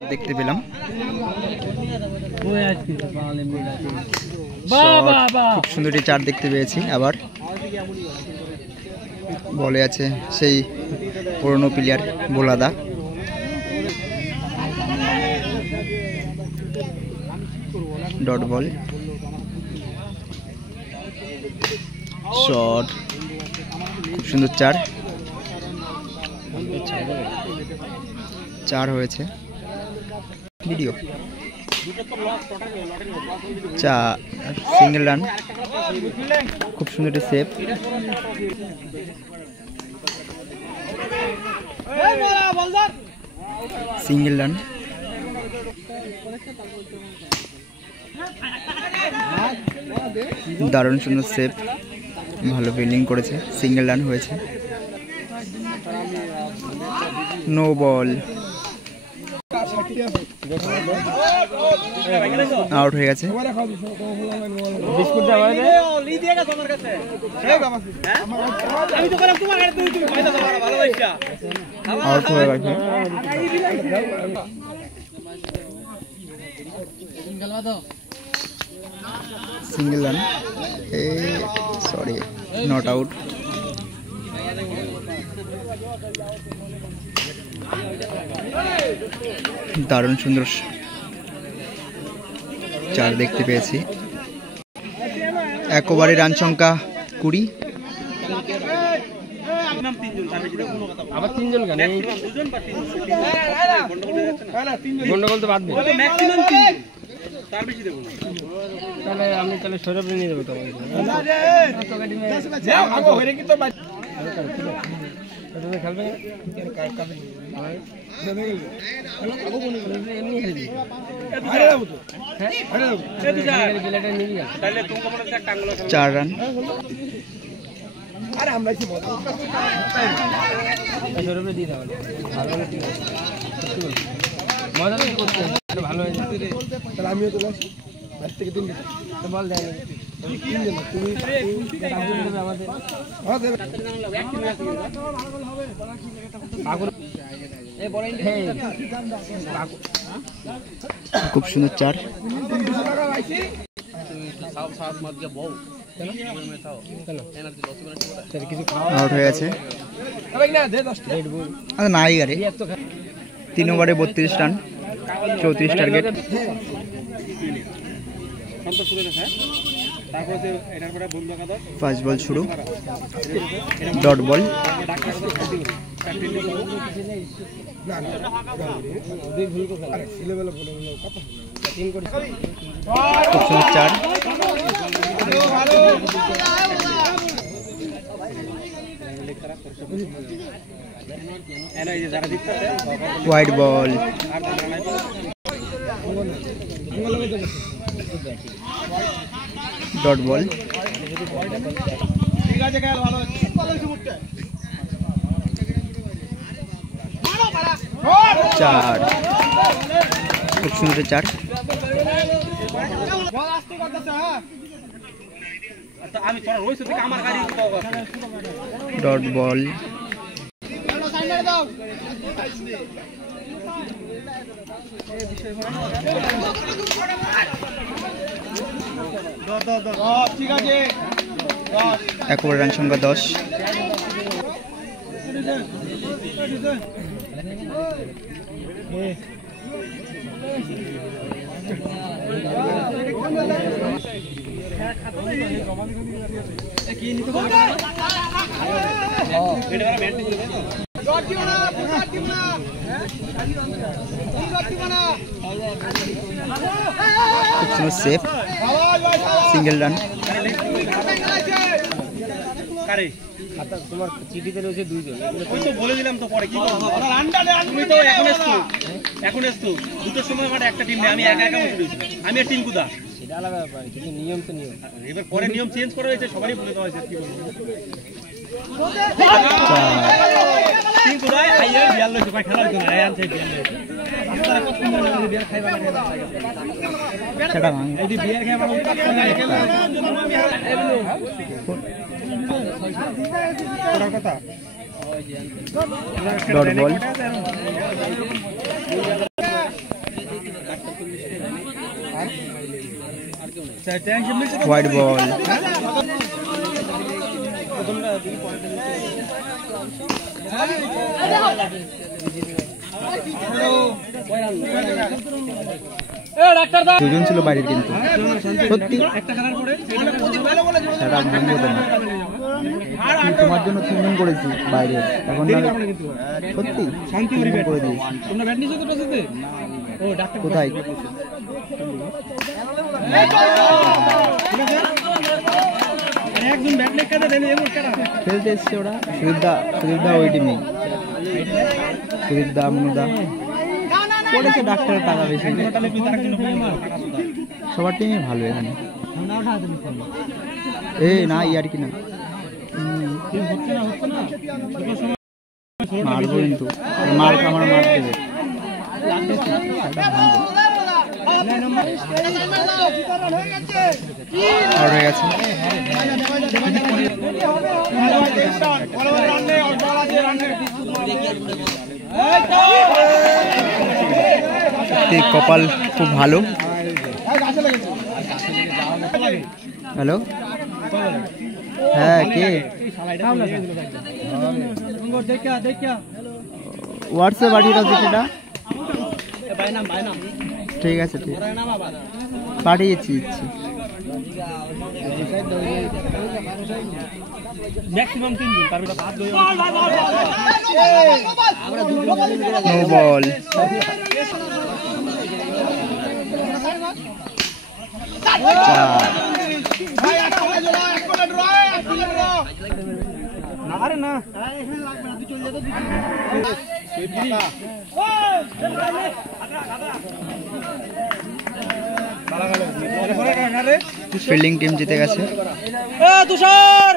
দেখতে পেলাম খুব সুন্দর একটি চার দেখতে পেয়েছি। আবার বলে আছে সেই পুরনো প্লেয়ার বোলাদা। ডট বল, শট, খুব সুন্দর চার, চার হয়েছে। ভিডিও সিঙ্গেল রান, খুব সুন্দর একটি সেভ। সিঙ্গেল রান, দারুণ সুন্দর সেভ, ভালো ফিল্ডিং করেছে, সিঙ্গেল রান হয়েছে। নো বল, আউট হয়ে গেছে। আউট হয়ে গেছে। Single run, sorry not out. দারুণ সুন্দর চার দেখতে পেয়েছি। এক ওভারে রান সংখ্যা 20। আবার তিনজন গান গন্ডগোল তো বাদ তাহলে আমি তাহলে সৌরভ নিয়ে দেবো খেলবে চার রান। সৌরভে দিয়ে দেওয়া মজা করতে ভালো হয়েছে। তাহলে আমিও চলে আসি বাড়ি থেকে তিন বল দেয় খুব সুন্দর চার, আউট হয়ে গেছে। নাই গাড়ি 3 ওভারে 32 রান, 34 টার্গেট। 5 বল শুরু, ডট বল, খুব সুন্দর চার, হোয়াইট বল, ডট বল, চার, খুব সুন্দর চার, ডট বল, এক ওভার রান সংখ্যা 10। Safe, single run. তোমার চিঠিতে রয়েছে 2 জন, বলে দিলাম তো পরে কি করবো, তুমি তো এখন এসছো 2টোর সময় আমার একটা টিম নেই, আমি একা একা বসে রয়েছি, আমি আর টিঙ্কুদা। সেটা আলাদা ব্যাপার, কিন্তু নিয়ম তো নিয়ম। এবার পরে নিয়ম চেঞ্জ করা হয়েছে, সবারই বলে দেওয়া হয়েছে। কি বলবো টিঙ্কুদা আইয়া বিয়াল লইছে, ভাই খেলা হইতো না, আই আনছে বিয়াল লইছে। বিয়ার খাইবা না সেটা ভাঙ, এই যে বিয়ার খাইবা কথা। Dot ball, white ball. দুজন ছিল বাইরে কিন্তু সত্যি সেটা ভাঙবো তোমার তোমার জন্য 3 জন করেছি বাইরে এখন সত্যি শান্তি করে দিয়েছি। কোথায় খেলতে এসছে ওরা সুদীপদা ওই টিমে সুদীপদা মনুদা পড়েছে ডাক্তারের টাকা বেশি সবার টিমই ভালো এখানে না ইয়ার কি না মারবো কিন্তু মার আমার মার দেবে হয়ে গেছে কপাল খুব ভালো। হ্যালো হ্যাঁ কে হোয়াটসঅ্যাপ পাঠিয়ে দাও সেটা ঠিক আছে ঠিক পাঠিয়েছি ইচ্ছি ম্যাক্সিমাম 3 জন তার ভিতরে ভাত লই নো বল আরে না ফিল্ডিং টিম জিতে গেছে। তুষার